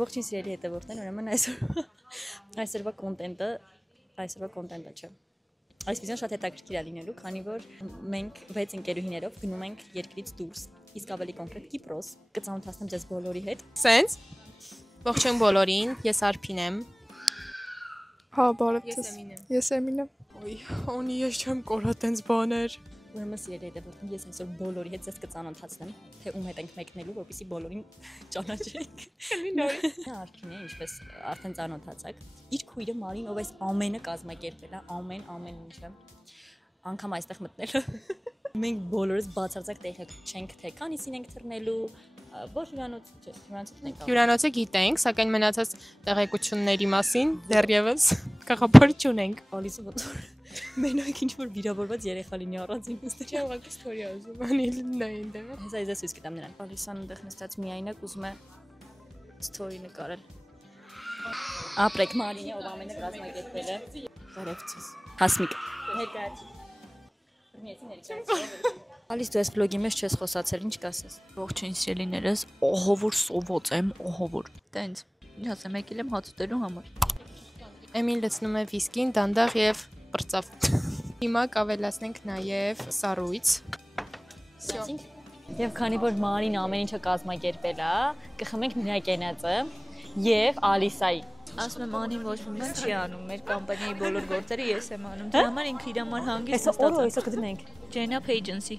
Ողջույն սիրելի հետևորդներ, ուրեմն այսօրվա կոնտենտը չէ։ Այսպիսին շատ հետաքրքիր է լինելու, քանի որ մենք 6 ընկերուհիներով գնում ենք երկրից դուրս, իսկ ավելի կոնկրետ Կիպրոս, կծանոթացնեմ ձեզ բոլորի հետ։ Սենց։ Ողջույն բոլորին, ես Արփին եմ։ Հա, բարև ձեզ։ Ես Էմին եմ։ Ոյ, օնի ես չեմ կորա տենց բաներ։ Ուրեմն սիրելի հետևորդներ, ես այսօր բոլորի հետ ձեզ կծանոթացնեմ, թե ում հետ ենք մեկնելու, որպեսզի բոլորին ճանաչենք։ Քանի նորից։ Արքին է, ինչպես արդեն ծանոթացաք։ Իր քույրը Մարին, ով այս ամենը կազմակերպել է, ամեն ինչը, անգամ այստեղ մտնելը։ Մենք բոլորս բացարձակ տեղյակ չենք, թե քանիսին ենք թռնելու, ոչ հյուրանոցը գիտենք, սակայն մնացած տեղեկությունների մասին դեռևս գաղափար չունենք։ Ալիսը ոտոր մենակ ինչ-որ վիրավորված երեխա լինի առանց ինձ Չէ, ուղղակի ստորի ուզում անել նային դեպը։ Հեսա ես ցույց կտամ նրան։ Ալիսան այնտեղ նստած միայնակ ուզում է ստորի նկարել։ Ապրեք Մարինը, ով ամենը կազմակերպել է։ Բարև ձեզ։ Հասմիկ։ Ներկայացի։ Ալիս, դու այս վլոգի մեջ չես խոսացել, ինչ կասես։ Ողջույն սիրելիներս, ահավոր սոված եմ, ահավոր։ Տենց, ինչ ասեմ, եկել եմ հաց ուտելու համար։ Էմին լցնում է վիսկին, դանդաղ եւ պրծավ։ Հիմա կավելացնենք նաեւ սառույց։ Եվ քանի որ Մարին ամեն ինչը կազմակերպել է, կխմենք նրա կենացը եւ Ալիսայի։ Ասում եմ անին ոչ մի բան չի անում, մեր կամպանիայի բոլոր գործերը ես եմ անում։ Դրա համար ինքը իր համար հանգիստ ստացա։ Այսօր կդնենք Ջենապ Էջենսի։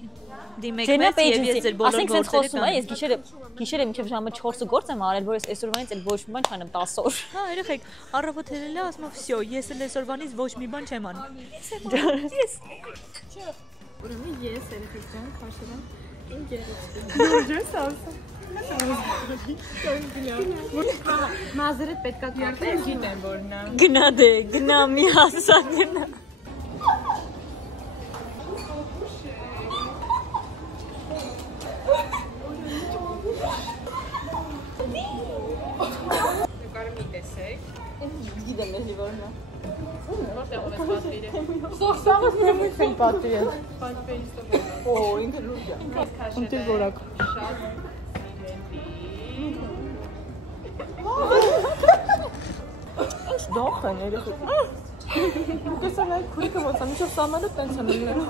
Դիմեք մեզ եւ ես ձեր բոլոր գործերը կանեմ։ Ես գիշերը մինչև ժամը 4-ը գործ եմ արել, որ այսօրվանից էլ ոչ մի բան չանեմ 10 օր։ Հա, երեխեք, առավոտ ելել է, ասում եմ, «Վсё, ես էլ այսօրվանից ոչ մի բան չեմ անում»։ Ես։ Ուրեմն ես երեխեք ջան, քաշել եմ իմ գերեզմին։ Ես ասում Մազերդ պետքա կարտել, գիտեմ որ նա։ Գնա դե, գնա մի հասա գնա։ Նկարը մի տեսեք։ Գիտեմ ես որն է։ Որտեղ է պատվիրը։ Սովսամս նույնիսկ են պատվիրել։ Պատվիրը։ Օ, ինքը լուրջ է։ Ինքս քաշել Ընտիր որակ։ Շատ Ինչ դող են երեխեք։ Տեսան այդ քույրը ոնց է, միշտ սամանը տենց են լինել։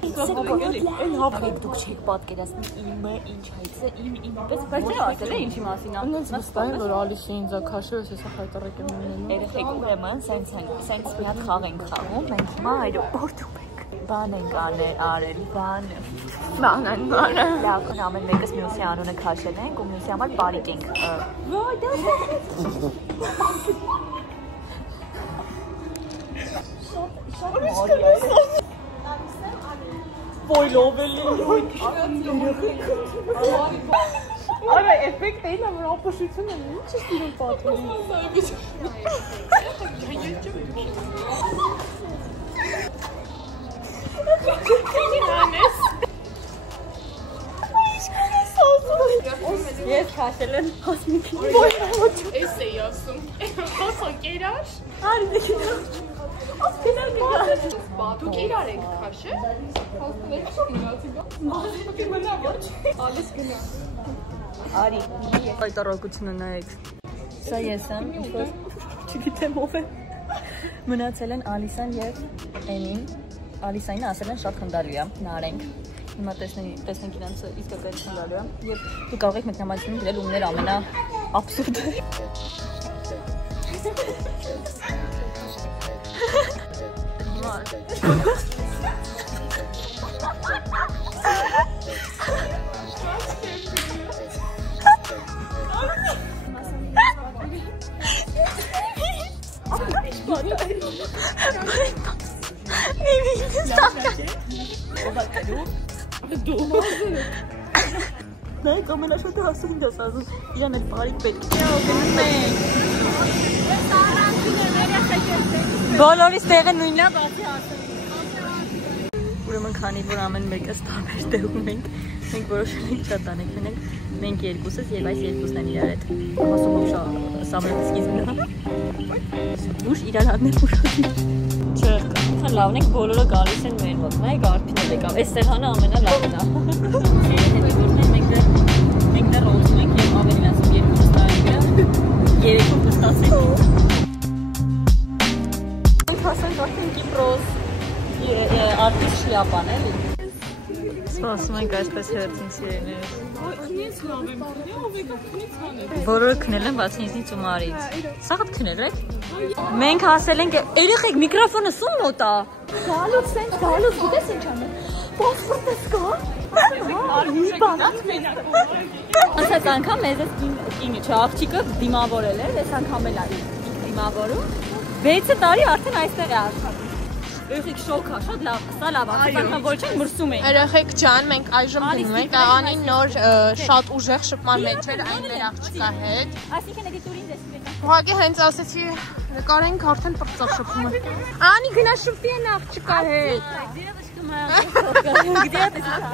Այն հավեք դուք չեք պատկերացնի իմը ինչ հայցը իմ պես ոչ ասել է ինչի մասին է։ Ինձ վստահ եմ որ Ալիսի ինձ է քաշել, ես հեսա խայտարակ եմ ունենում։ Երեխեք ուրեմն սենց մի հատ խաղ ենք խաղում, մենք հիմա այրոպորտում ենք։ Բան ենք արել, բան են արել։ Լավ, ամեն մեկս մյուսի անունը քաշել ենք ու մյուսի համար բարիկ ենք։ Ոյ, դա Ոյլովելի Արա, էֆեկտ էին ամր ապոշությունը ինչ է սիրում պատվերի։ Ես քաշել եմ Հասմիկին։ Էս էի ասում։ Խոսո կերար։ Արի դեկին։ Դուք իրար եք քաշել։ Ալիս գնա։ Արի, հայտարարությունը նայեք։ Սա ես եմ, ինչպես չգիտեմ ով է։ Մնացել են Ալիսան եւ Էմին։ Ալիսային ասել են շատ խնդալու է, նարենք։ Հիմա տեսնենք իրանց իսկական խնդալու է եւ դու կարող եք մեկնաբանություն գրել ումներ ամենա աբսուրդը։ Մենք ամենաշատը հասուն դես ասում, իրան էլ բարիք պետք է բոլորիս տեղը նույնն է, բացի ասում Ուրեմն քանի որ ամեն մեկս տարբեր տեղում ենք, մենք որոշել ենք շատ անենք մենակ մենք երկուսս եւ այս երկուսն են իրար հետ ասում ուշա սամենը սկիզբն ուշ իրար հատնել ուշ Չէ, քան լավն ենք բոլորը գալիս են մեր մոտ, նայեք Արփին էլ եկավ, այս սեղանը ամենալավն է Մենք դեռ ոնց ենք եւ ավելի ասում երկուսս տարի երեկում կստացենք։ Մենք հասանք արդեն Կիպրոս արտիստ շլյապան էլի։ Սպասում ենք այսպես հերթին սիրելիներ։ Բոլորը քնել են, բացի ինձնից ու Մարից։ Սաղդ քնել եք։ Մենք հասել ենք, երեխեք միկրոֆոնը սում մոտա։ Գալուց սենց, գալուց, գիտես ինչ անում։ Պասպորտս կա։ Ասած անգամ մեզ ես կինը չէ, աղջիկը դիմավորել էր, ես անգամ էլ այդ դիմավորում։ 6 տարի արդեն այստեղ է աշխատում։ Երեխեք շոկ է, շատ լավ, սա լավ, ասած անգամ որ չենք մրսում ենք։ Երեխեք ջան, մենք այժմ գնում ենք, Անին նոր շատ ուժեղ շփման մեջ էր այն մեր աղջկա հետ։ Այսինքն էդիտորին դեսի։ Ուղղակի հենց ասեցի նկարենք արդեն պրծավ շփումը։ Անի գնա շփվի են աղջկա հետ։ Где ты сейчас?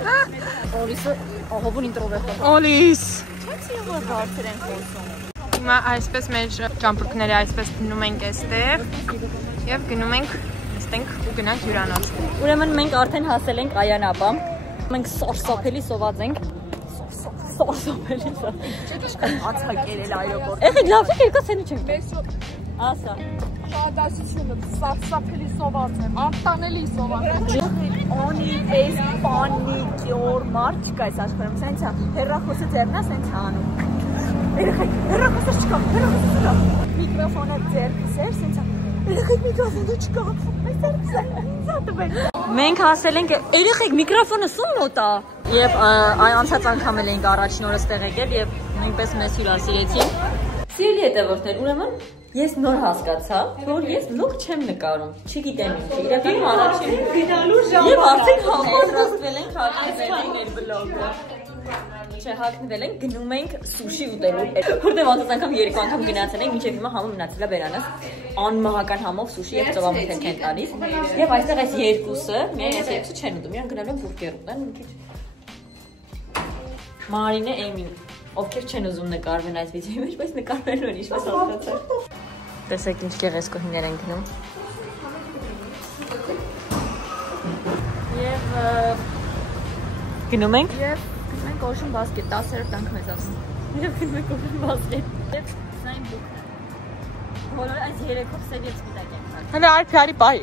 Олիսը ահովուն ինտրովերտ է։ Օլիս։ Չեցի որ բարձր են խոսում։ Հիմա այսպես մեր ճամփորդները այսպես դնում ենք այստեղ եւ գնում ենք նստենք ու գնանք հյուրանոց։ Ուրեմն մենք արդեն հասել ենք Այանապա։ Մենք սարսափելի սոված ենք։ Սարսափելի սա։ Ացակել էլ այրոպորտ։ Եղեք լավ եք եկա սենի չենք։ Ասա։ Շահադասությունը սարսափելի սոված եմ, անտանելի սոված եմ։ Oni պես պանիկյոր մարդ չկա այս աշխարհում, սենց է, հեռախոսը ձեռնա սենց անում։ Երեխեք, հեռախոսը չկա, հեռախոսը չկա։ Միկրոֆոնը ձեռքս էր, սենց է։ Երեխեք միկրոֆոնը չկա, այս ձեռքս է, ինձ ատվել։ Մենք հասել ենք, երեխեք միկրոֆոնը սում մոտա։ Եվ անցած անգամ էլ ենք առաջին օրը ստեղ եկել եւ նույնպես մեզ հյուրասիրեցին։ Սիրելի հետևորդներ, ուրեմն ես նոր հասկացա, որ ես լուկ չեմ նկարում, չգիտեմ ինչի, իրականում առաջին գնալու ժամանակ եւ արդեն պատրաստվել ենք հագնվել ենք բլոգը։ Չէ, հագնվել ենք, գնում ենք սուշի ուտելու։ Որտեղ անցած անգամ 2 անգամ գնացել ենք, մինչեւ հիմա համը մնացել է բերանս։ Անմահական համով սուշի եւ ծովամթերք են տալիս։ Եվ այստեղ այս երկուսը, միայն այս երկուսը չեն ուտում, իրենք գնալու են բուրգեր ուտեն, մի քիչ։ Մարինը, Էմին, ովքեր չեն ուզում նկարվեն այս վիդեոյի մեջ, բայց նկարվելու են ինչպես հասկացա։ Տեսեք ինչ գեղեցկուհիներ են գնում։ Եվ գնում ենք։ Եվ գնում ենք Ocean Basket, 10-րդ տանք մեզ ասում։ Եվ գնում ենք Ocean Basket։ Եվ սա իմ բուքն է։ Բոլորը այս երեքով սև և սպիտակ ենք խաղում։ Հələ արփյարի բայ։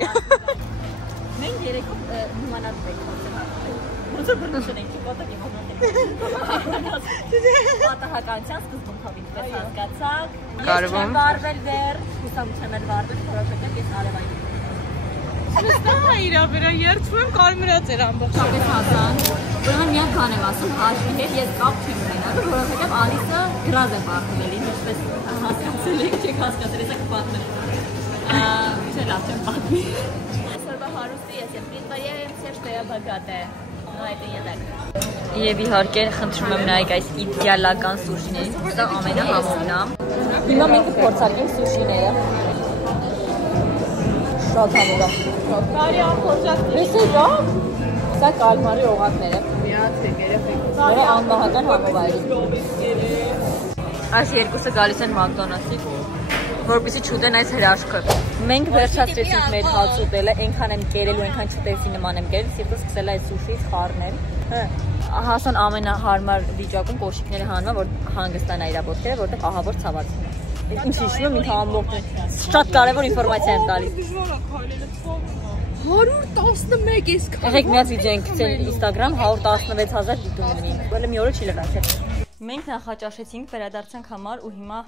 Մենք երեքով նմանած ենք խաղում։ Ոնց որ բռնություն ենք, կոտակ եմ հոտնենք։ Պատահականության սկզբում հավիտպես հասկացակ։ Ես չեմ վարվել դեռ, հուսամ չեմ էլ վարվել, որովհետև ես արևային։ Նստա իրա վրա երթում եմ կարմրած էր ամբողջ։ Շապես հասան, ուրեմն միակ բան եմ ասում, հաշվի հետ ես կապ չեմ ունենալու, որովհետև Ալիսը գրազ է պատմել, ինչպես հասկացել եք, չեք հասկացել, ես եք պատմել։ Չէ, լավ չեմ պատմի։ Այսօրվա հարուստի ես եմ պրիտվարյա եմ սեր, что я богатая, но это не так։ Եվ իհարկե խնդրում եմ նայեք այս իդեալական սուշիներին, սա ամենահամովն է։ Հիմա մենք կփորձարկենք սուշիները։ Շատ համով է։ Բարի ամփոփած։ Լսեք, սա կալմարի օղակները։ Միացեք երեխեք։ Որը անմահական համով է։ Այս երկուսը գալիս են Մակդոնալդսից, որպեսզի չուտեն այս հրաշքը։ Մենք վերջացրեցինք մեր հաց ուտելը, այնքան եմ կերել ու այնքան չտեսի նման եմ կերել, սիրտս սկսել է այս սուշից խառնել։ Հասան ամենահարմար վիճակում կոշիկները հանում, որ հանգստանա իր ոտքերը, որտեղ ահավոր ցավացնում է։ Ինչ հիշում եմ, ինքը ամբողջ շատ կարևոր ինֆորմացիա եմ տալիս։ 111 ես քան։ Եղեք միած վիդեո ենք գցել Instagram 116,000 դիտում ունի։ Ուղղակի մի օրը չի լրացել։ Մենք նախաճաշեցինք, վերադարձանք համար ու հիմա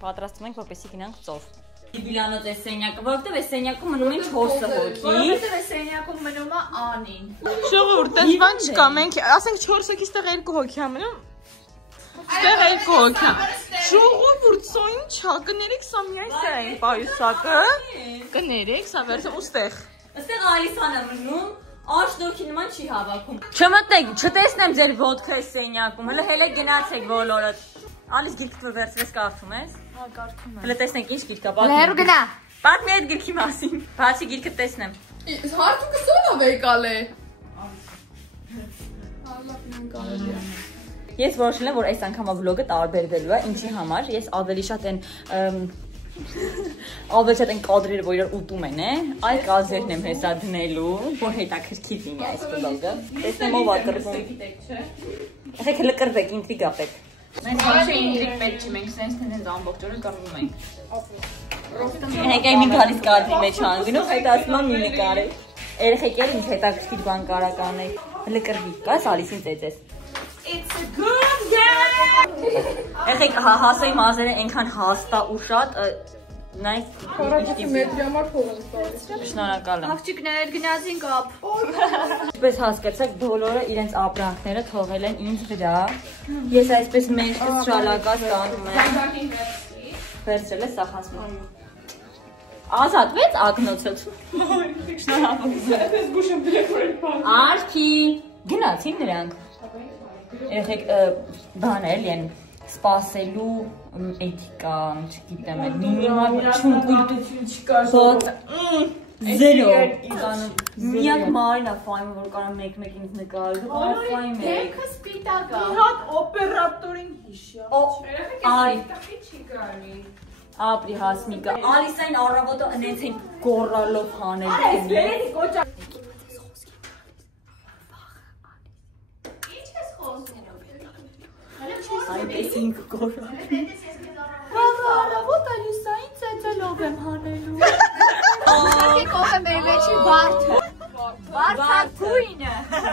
պատրաստվում ենք, որպեսզի գնանք ծով։ Վիլանոց է սենյակը, որովհետև այս սենյակում մնում են 4 հոգի։ Որովհետև այս սենյակում մնում է Անին։ Ժողովուրդ, դες բան չկա, մենք ասենք 4 հոգի ստեղ 2 հոգի ա մնում։ Ստեղ 2 հոգի ա։ Ժողովուրդ, սա ինչ ա, կներեք սա միայն սա է պայուսակը։ Կներեք, սա վերցեմ ու ստեղ։ Այստեղ Ալիսան է մնում, աշտոքի նման չի հավաքում։ Չմտնեք, չտեսնեմ ձեր ոտքը այս սենյակում, հələ գնացեք բոլորդ։ Ալիս գիրքը վերցրես կարդում ես։ Հա, կարդում եմ։ Հələ տեսնենք ինչ գիրք է, Լերու գնա։ պատմի այդ գիրքի մասին։ Բացի գիրքը տեսնեմ։ Հարթուկը սովավ է կալե։ Ես որոշել եմ, որ այս անգամա վլոգը տարբերվելու է, ինչի համար ես ավելի շատ են կադրերը, որ իրար ուտում են, այլ կադրերն եմ հեսա դնելու, որ հետաքրքիր լինի այս վլոգը։ Տեսնեմ ով ա կռվում։ Եղեք հələ կռվեք, ինտրիգա պետք։ Մենք ոչ ինգրիկ պետք չի, մենք սենց տենց ամբողջ օրը կռվում ենք։ Հեկայ մի գալիս կադրի մեջ հանգնում, հետ ասում եմ մի նկարի։ Երեխեքերը ինչ հետաքրքիր բան կարա կանեք։ Հələ կռվի, կաս Ալիսին ծեծես։ It's a good game։ Երեխեք հասայի մազերը այնքան հաստա ու շատ նայեք Խորաճի մետրի համար փող եմ ստացել։ շնորհակալ եմ։ Աղջիկներ գնացինք ապ։ Ինչպես հասկացաք, բոլորը իրենց ապրանքները թողել են ինձ վրա։ Ես այսպես մեջքս շալակած տանում եմ։ Վերցրել է սախանցում։ Ազատվեց ակնոցը։ Շնորհակալ։ Արքի գնացին նրանք։ Երեխեք բան էլի են սպասելու էթիկա, չգիտեմ, մինիմալ չունկուլտություն չկա, զերո։ Միակ Մարինա ֆայմը, որ կարա մեկ-մեկ ինձ նկարել, ֆայմ է։ Դեպքը սպիտակ է։ Մի հատ օպերատորին հիշյա։ Այ, չի կարելի։ ապրի հասմիկա։ Ալիսային առավոտը ընենց են գորալով հանել։ Այնպես ինք գորալ։ Առավոտ Ալիսային ծեծելով եմ հանելու։ Եկող է մեր մեջի բարդը։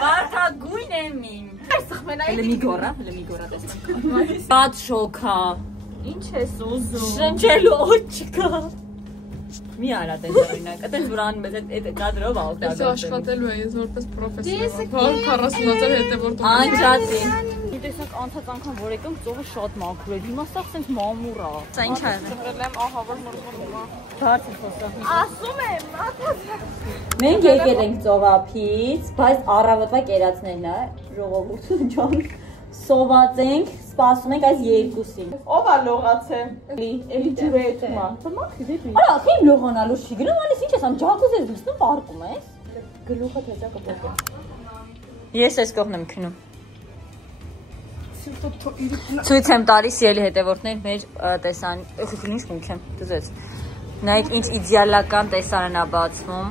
Վարդագույն եմ ին։ Հələ մի գորա տեսնենք։ Բադ շոքա։ Ինչ ես ուզում։ Շնչելու օդ չկա։ Մի արա տես օրինակ, այդպես վրան մեզ այդ կադրով Ես աղտագործել։ աշխատելու եմ ես որպես պրոֆեսիոնալ։ 40-ացել հետևորդ ունեմ։ Անջատի։ Տեսնեք անցած անգամ որ եկանք ծովը շատ մաքուր էր, հիմա սա սենց մամուր է։ Սա ինչ է։ Ծրել եմ ահա որ մրգում է։ Բարձր խոսա։ Ասում եմ, Մենք եկել ենք ծովափից, բայց առավոտվա կերածներն է, ժողովուրդը ջան, սոված ենք, սպասում ենք այս երկուսին։ ով է լողացել։ Էլի ջուրը էտում է։ Թմաքի դեպի։ Արա, ախին լողանալու չի գնում, ալիս ինչ ես ամ ջակուզ ես դուսնում պարկում ես։ Գլուխը թեզակը պոկում։ Ես այս կողն եմ քնում։ Ցույց եմ տալիս ելի հետևորդներ մեր տեսան, ինչ մունք եմ, դուզեց։ Նայեք ինչ իդեալական տեսանն է բացվում։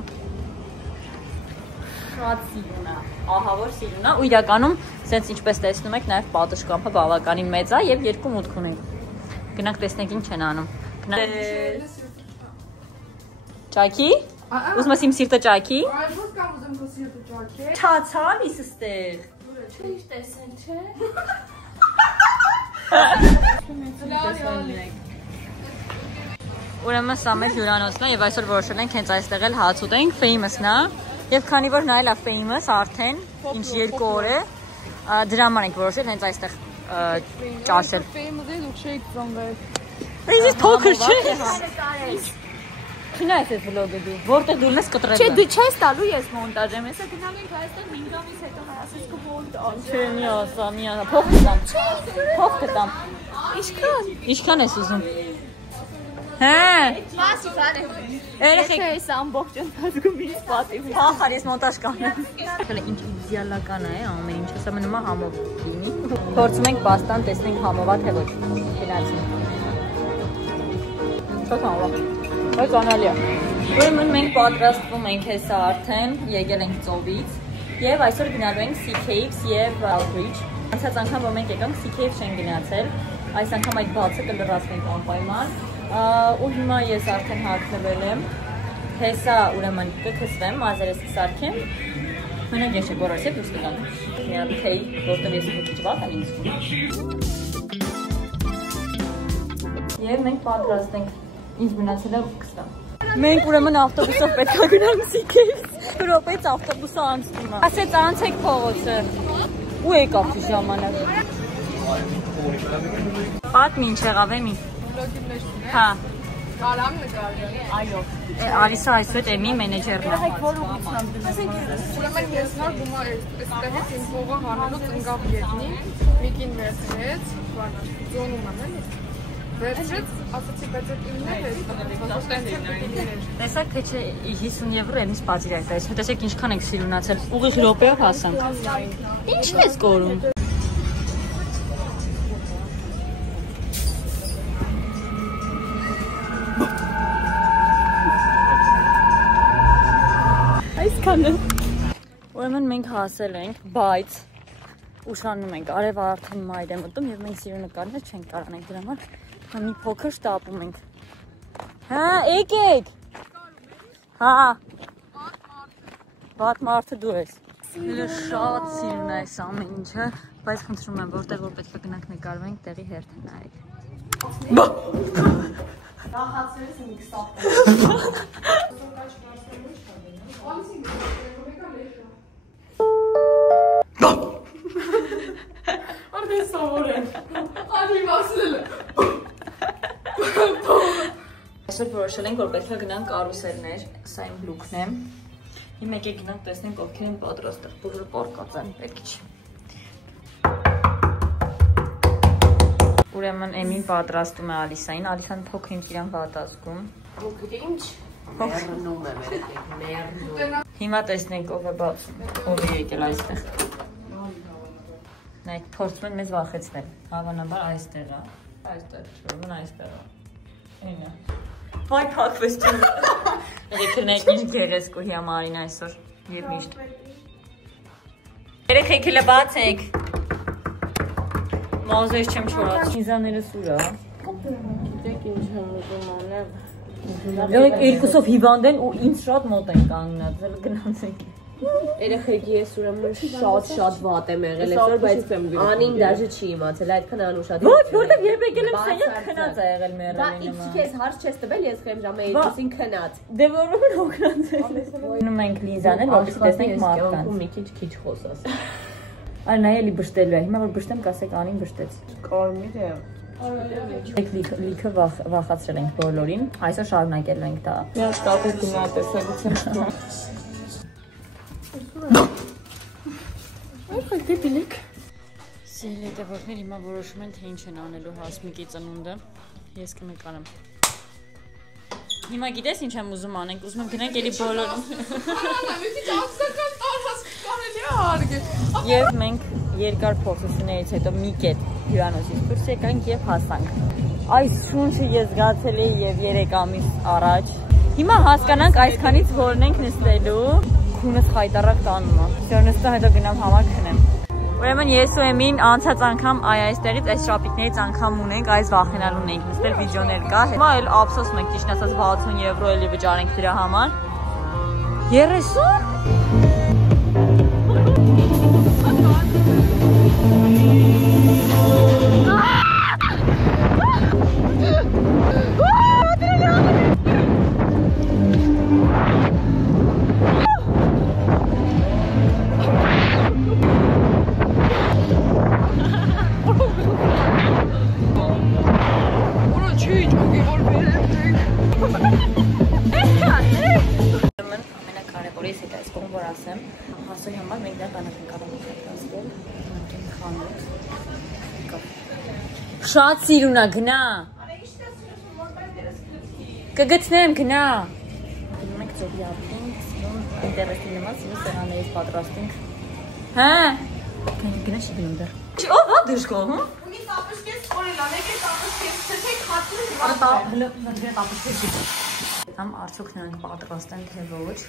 Շատ սիրուն է, ահա որ սիրուն է, ու իրականում սենց ինչպես տեսնում եք, նաև պատշգամբը բավականին մեծ է եւ երկու մուտք ունի։ Գնանք տեսնենք ինչ են անում։ Ճայքի։ Ուզում ես իմ սիրտը ճայքի։ Այ ո՞ս կամ ուզում քո սիրտը ճաքի։ Չացան իս ստեղ։ Ինչ տեսել չէ։ Ուրեմն սա մեր հյուրանոցն է եւ այսօր որոշել ենք հենց այստեղ էլ հաց ուտենք, famous-ն է։ Եվ քանի որ նայել է famous արդեն, ինչ 2 օր է, դրա համար ենք որոշել հենց այստեղ ճաշել։ Famous-ը դուք չէիք ծնվել։ Այս փոքր չէ։ Քինա է այս վլոգը դու։ Որտեղ դու ես կտրել։ Չէ, դու չես տալու ես մոնտաժ եմ, հեսա գնամ ենք այստեղ 5 ամիս հետո հայացես կմոնտաժ։ Չէ, մի ասա, մի ասա, փող կտամ։ Փող կտամ։ Ինչքան։ Ինչքան ես ուզում։ Հա։ Մասի բանը։ Երեխեք Ես ամբողջ ընթացքում ինձ պատիվ։ Փախար ես մոնտաժ կանեմ։ Հələ ինչ իդեալական է ամեն ինչ, հեսա մնում է համով լինի։ Փորձում ենք պաստան տեսնենք համովա թե ոչ։ Գնացինք։ Շատ համով։ Բայց անալի է։ Ուրեմն մենք պատրաստվում ենք հեսա արդեն, եկել ենք ծովից եւ այսօր գնալու ենք CKX եւ Outreach։ Անցած անգամ որ մենք եկանք CKX չեն գնացել, այս անգամ այդ բացը կլրացնենք անպայման։ Ու հիմա ես արդեն հագնվել եմ, հեսա ուրեմն կքսվեմ, մազերս կսարքեմ, մենակ ես չեք որոշ եք ուս կգանք, միան թեի, որտև ես հոքի ճվատ եմ ինձ ուր։ Եվ մենք պատրաստ ենք, ինձ մնացել է ու կքսվեմ։ Մենք ուրեմն ավտոբուսով պետք է գնանք CKX, Եվրոպայից ավտոբուսը անցնում է։ Ասեց անցեք փողոցը, ու եկավ չի ժամանակ։ Պատմի ինչ եղավ էմի։ Վլոգի մեջ Հա, կարամ նկարել։ այո։ Ալիսա այսօր էմի մենեջերն է։ Ուրեմն ես նոր գումա այստեղից իմ փողը հանելու ծնգավ գետնի, մի կին վերցրեց, ձոնում եմ էլի։ Վերցրեց, ասացի, բայց այդ իմն է Տեսակ թե չէ 50 եվրո էմիս բացիր այդպես, տեսեք ինչքան ենք սիրունացել, ուղիղ րոպեով հասանք։ Ինչն ես կորում։ Այսքանը։ Ուրեմն մենք հասել ենք, բայց ուշանում ենք, արևը արդեն մայր է մտում և մենք սիրո նկարներ չենք կարող անենք դրա համար, մի փոքր շտապում ենք։ Հա, եկեք։ Հա։ Վատ մարդը դու ես։ Ինձ շատ սիրուն է այս ամեն ինչը, բայց խնդրում եմ, որտեղ որ պետք է գնանք նկարվենք, տեղի հերթը նայեք։ Նախացրես ինք ստապ։ Արդեն սովոր են։ Անի վասել է։ Այսօր որոշել ենք, որ պետք է գնանք կարուսելներ, սա իմ բլուկն է։ Իմ եկեք գնանք տեսնենք ովքեր են պատրաստել, բոլորը պարկած են, պետք չի։ Ուրեմն Էմին պատրաստում է Ալիսային, Ալիսան փոքր ինչ իրան վատ ազգում։ Փոքր ինչ։ Մեռնում է մերեք, Հիմա տեսնենք ով է բացում, ով է եկել այստեղ։ Նայեք, փորձում են մեզ վախեցնել, հավանաբար այստեղ է, այստեղ չէ, ուրեմն այստեղ է։ Էնա։ Վայ փակվեց դու։ Եկեք նայեք ինչ գեղեցկուհի է Մարին այսօր եւ միշտ։ Երեխեք հələ բացեք։ Մազես չեմ չորած։ Ինձաները սուր է։ Գիտեք ինչ եմ ուզում անել։ Եղեք երկուսով հիվանդ են ու ինձ շատ մոտ են կանգնած, էլ գնացեք։ Երեխեքի ես ուրեմն շատ վատ եմ եղել այսօր, բայց Անին դաժե չի իմացել, այդքան անուշադիր։ Ոչ, որտեղ երբ եկել եմ սենյակ քնած է եղել մեռել նման։ Դա ինչ քեզ հարց չես տվել, ես խեմ ժամը 2-ին քնած։ Դե որովհետեւ հոգնած է։ Ունում ենք Լիզանել, որպեսզի տեսնենք մարդկանց։ Մի քիչ խոսաս։ Այ նայ էլի բշտելու է։ Հիմա որ բշտեմ, կասեք Անին բշտեց։ Կարմիր է։ Լիքը վախացրել ենք բոլորին։ Այսօր շարունակելու ենք դա։ Ես կապը գնահատեսելուց եմ ստում։ Այո, դեպիլիկ։ Սիրելի հետևորդներ, հիմա որոշում են թե ինչ են անելու Հասմիկի ծնունդը։ Ես կնկարեմ։ Հիմա գիտես ինչ եմ ուզում անենք, ուզում եմ գնանք էլի բոլորին։ Եվ մենք երկար փոխություններից հետո մի կետ հյուրանոցից դուրս եկանք եւ հասանք։ Այս շունչը ես զգացել էի եւ 3 ամիս առաջ։ Հիմա հասկանանք այսքանից որն ենք նստելու։ Քունս խայտարակ տանում է։ Всё, նստա հետո գնամ համակ քնեմ։ Ուրեմն ես ու Էմին անցած անգամ այստեղից այս շապիկներից անգամ ունենք, այս վախենալուն ենք նստել վիդեոներ կա։ Հիմա էլ ափսոս մենք ճիշտ ասած 60 եվրո էլի վճարենք դրա համար։ 30 Հասոյի համար մենք դա կանանք կարող պատրաստել։ Շատ սիրուն է, գնա։ Կգցնեմ, գնա։ Գնում ենք ծովի ափին, սիրուն ինտերեսի նման սիրուն սեղաններից պատրաստենք։ Հա։ Գնա չի գնում դեռ։ Ո՞վ է դժգոհ, հա։ Ունի տապշկես օրելան, եկեք տապշկես, ցեցեք խաչին։ Ամ արդյոք նրանք պատրաստ են թե ոչ։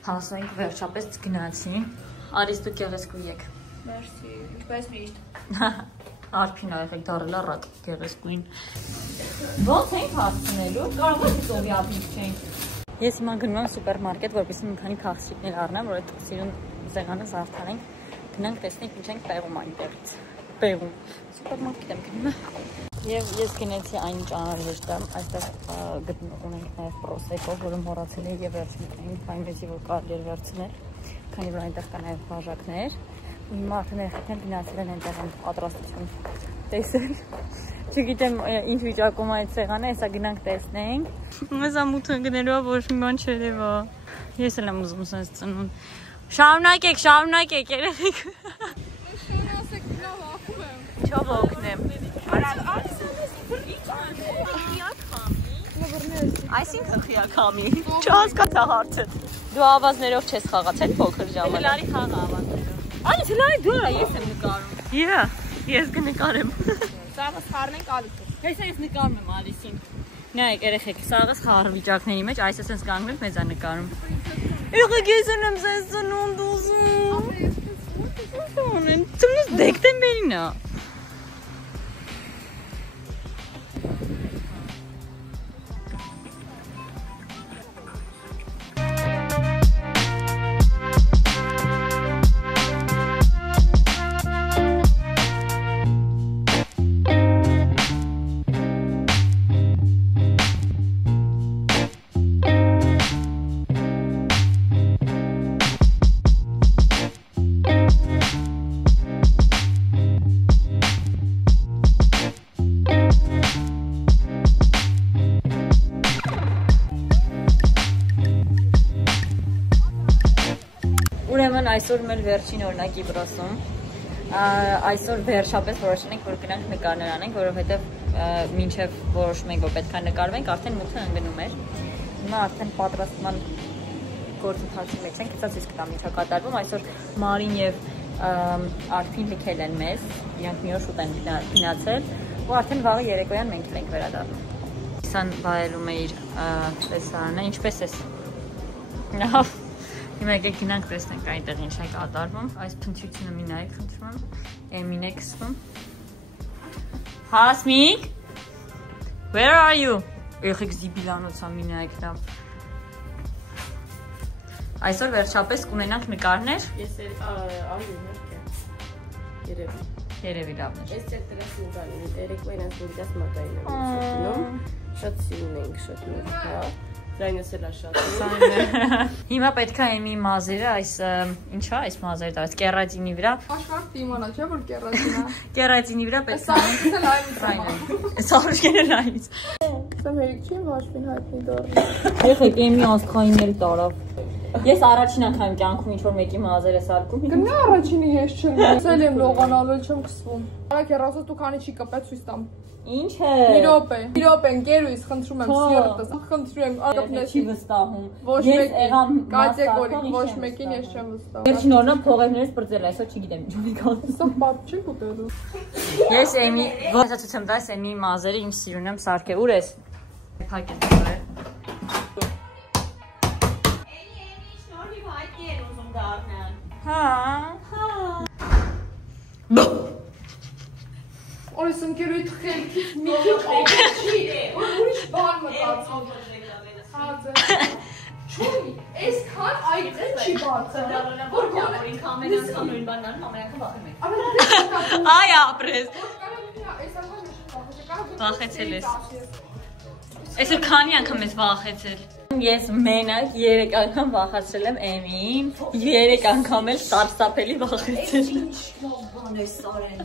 Հասոյինք վերջապես գնացի։ Արիս դու գեղեցկու եք։ Մերսի, ինչպես միշտ։ Արփին աղեք դարել առակ գեղեցկուին։ Ոնց ենք հասնելու։ Կարող է ծովի ափից չենք։ Ես հիմա գնում եմ սուպերմարկետ, որպեսզի մի քանի քաղցրիկներ առնեմ, որ այդ սիրուն սեղանը զարդարենք։ Գնանք տեսնենք ինչ ենք պեղում այնտեղից։ Պեղում։ Սուպերմարկետ եմ գնում։ Եվ ես գնացի այն ինչ անհրաժեշտ է, այստեղ ունենք նաև պրոսեկո, որը մոռացել էի եւ վերցնել, փայմեցի որ կարելի էր վերցնել, քանի որ այնտեղ կա նաև բաժակներ, ու հիմա արդեն երեխեքներ գնացել են այնտեղ պատրաստություն տեսել։ Չգիտեմ ինչ վիճակում է այդ սեղանը, հեսա գնանք տեսնենք։ Մեզ ամութը գնելու է ոչ մի բան չերևա։ Ես էլ եմ ուզում sense ծնունդ։ Շարունակեք երեխեք։ Չով օգնեմ։ Այսինքն խիակամի, չհասկացա հարցը։ Դու ավազներով չես խաղացել փոքր ժամանակ։ Լարի խաղա ավազներով։ Անի լարի դու ես եմ նկարում։ Ես կնկարեմ։ Սաղը խառնենք Ալիսը։ Հեսա ես նկարում եմ Ալիսին։ Նայեք երեխեք, սաղը խառը վիճակների մեջ, այս էսենց կանգնել մեզ է նկարում։ Եղեք ես եմ սենց ծնունդ ուզում։ Telefon. Zum Deckten Ուրեմն այսօր մեր վերջին օրն է Կիպրոսում։ Այսօր վերջապես որոշել ենք, որ գնանք նկարներ անենք, որովհետև մինչև որոշում ենք, որ պետք է նկարվենք, արդեն մութը ընկնում էր։ Հիմա արդեն պատրաստման գործընթացի մեջ ենք, հեսած իսկ կամ ինչա կատարվում։ Այսօր Մարին եւ Արփին լքել են մեզ, իրանք մի օր շուտ են գնացել, ու արդեն վաղը երեկոյան մենք ենք վերադառնում։ Իսան վայելում է իր տեսարանը, ինչպես ես։ Լավ։ Հիմա եկեք գնանք տեսնենք այնտեղ ինչ է կատարվում։ Այս փնչությունը մի նայեք, խնդրում եմ։ Էմին է քսվում։ Հասմիկ, where are you? Եղեք զիբիլանոցա մի նայեք դա։ Այսօր վերջապես կունենանք նկարներ։ Ես այո, երևի։ Երևի լավն է։ Ես դրած ունգալին, երեկոյան ասուլգաս մատային եմ շփնում։ Շատ սիրուն ենք շփնում, հա։ Դրանից էլ է շատ։ Հիմա պետք է Էմի մազերը այս ինչա, այս մազերը դարձ կերատինի վրա։ Աշխարհ դիմանա, չէ՞ որ կերատինա։ Կերատինի վրա պետք է Սա սարուշկերը լայից։ Սա մերիկ չի հաշվին հայտնի դառնա։ Եղեք Էմի աստղային էլ տարավ։ Ես առաջին անգամ կյանքում ինչ որ մեկի մազեր է սարքում։ Գնա առաջինը ես չեմ լսել եմ լողանալու չեմ քսվում։ Արագ երազո դու քանի չի կպեց ցույց տամ։ Ինչ է։ Մի րոպե, գերույս խնդրում եմ սիրտս, խնդրում եմ ակապնես չի վստահում։ Ոչ մեկին, կատեգորիկ ոչ մեկին ես չեմ վստահում։ Վերջին օրն փողերներից բրծել, այսօր չգիտեմ ինչ ունի կան։ Սա բաց չի ուտելու։ Ես Էմի, ոսացուցեմ դաս Էմի մազերը իմ սիրուն եմ սարքել։ Ուր ես։ Փակել է։ Օրես ընկերույթ խելքից մի քիչ չի ուրիշ բան մտածում։ Հազը։ Չունի, այսքան այդտեղ չի բացը։ Որ կողմին կամենան նույն բանն անում, ամենական վախում եք։ Այ ապրես։ Վախեցել ես։ Այսօր քանի անգամ ես վախեցել։ Ես մենակ 3 անգամ վախացրել եմ Էմին, 3 անգամ էլ սարսափելի վախեցել։ Ինչ լավ բան է Սարեն։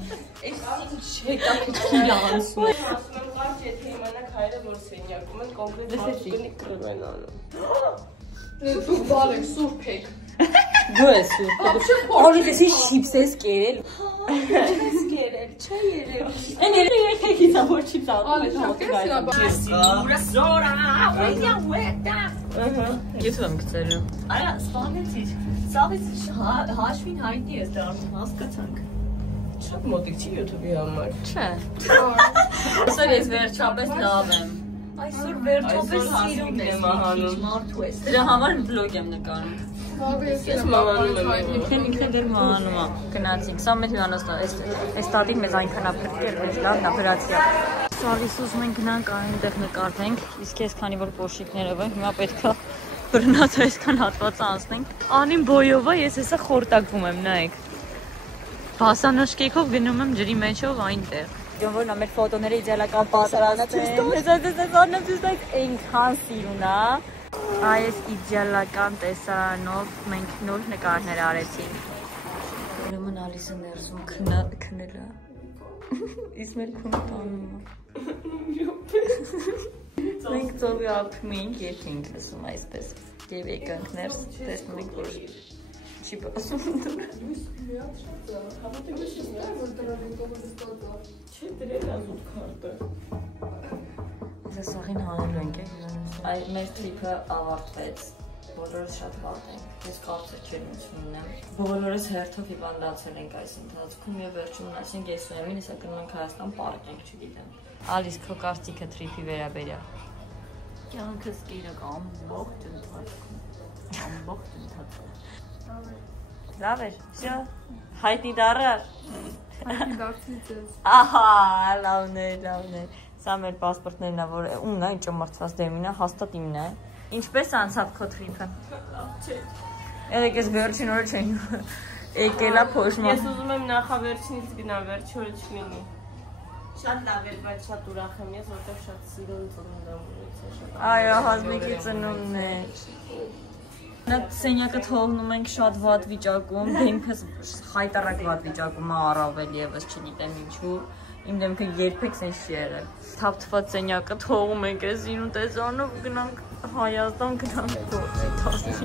Ինչ հետաքրքիր անցում։ Ասում եմ կարճ եթե իմանաք հայրը որ սենյակում են կոնկրետ հաշվի կրում են անում։ Դու բալ եք, սուրբ եք։ Դու ես սուրբ։ Օրից ես շիպս ես կերել։ Չես կերել, չէ երևի։ Այն երեքից որ չիպս Ալի Գիտու եմ գցելու։ Արա, սպանեցիր, սաղից հաշվին հայտնի ես դառնում, հասկացանք։ Շատ մոտիկ չի YouTube-ի համար։ Չէ։ Այսօր ես վերջապես լավ եմ։ Այսօր վերջապես սիրուն ես ահանում։ մարդու ես։ Դրա համար վլոգ եմ նկարում։ Ես մամանում եմ։ Ինքն դեռ մանում է։ Գնացինք, սա մեր հյուրանոցն է, այս տատին մեզ այնքան ապրկել, մեզ լավն ապրացիա։ Սալիս ուզում ենք գնանք այնտեղ նկարվենք, իսկ ես քանի որ պոշիկներով եմ, հիմա պետք է բռնած այսքան հատվածը անցնենք։ Անին բոյովա ես հեսա խորտակվում եմ, նայեք։ Բասանոշկեքով գնում եմ ջրի մեջով այնտեղ։ Որ նա մեր ֆոտոները իդեալական պատրաստեն։ Այնքան սիրուն է։ Այս իդեալական տեսարանով մենք նոր նկարներ արեցինք։ Ուրեմն Ալիսը ներսում քնել է։ Իսկ մեր քունը տանում է։ Մենք ծովի ափում ենք, երբ ենք լսում այսպես։ Եվ եկանք ներս, տեսնում ենք, որ չի բասում դուր։ Չէ դրել ազուտ քարտը։ Ձեզ սաղին հանելու ենք է։ Մեր տրիպը ավարտվեց, բոլորս շատ վատ ենք, ես կարծր չեմ ունեմ։ Բոլորս հերթով հիվանդացել ենք այս ընթացքում և վերջում ունեցինք ես ու Էմին, հեսա գնում ենք Հայաստան պարկ ենք, չգիտեմ։ Ալիս քո կարծիքը տրիպի վերաբերյալ։ Կյանքս կիրակ ամբողջ ընթացքում։ Լավ էր։ Всё։ Հայտնի դառար։ Հայտնի դարձից ես։ Ահա, լավն է։ Սա մեր պասպորտներն է, որ ումն է, ինչ մրցված դեմին է, հաստատ իմն է։ Ինչպես անցավ քո թրիփը։ Ելեք ես վերջին օրը չեմ եկելա փոշման։ Ես ուզում եմ նախավերջինից գնամ, վերջի օրը չլինի։ Շատ լավ էր, բայց շատ ուրախ եմ ես, որտեղ շատ սիրուն ծնունդ եմ ունեցել։ Այո, Հազմիկի ծնունդն է։ Նա սենյակը թողնում ենք շատ վատ վիճակում, դեմքս խայտարակ վատ վիճակում է առավել եւս չգիտեմ ինչու։ Իմ դեմքը երբեք sense չի եղել։ Թափթված սենյակը թողում ենք էսին ու տեսանով գնանք Հայաստան գնանք փոքր։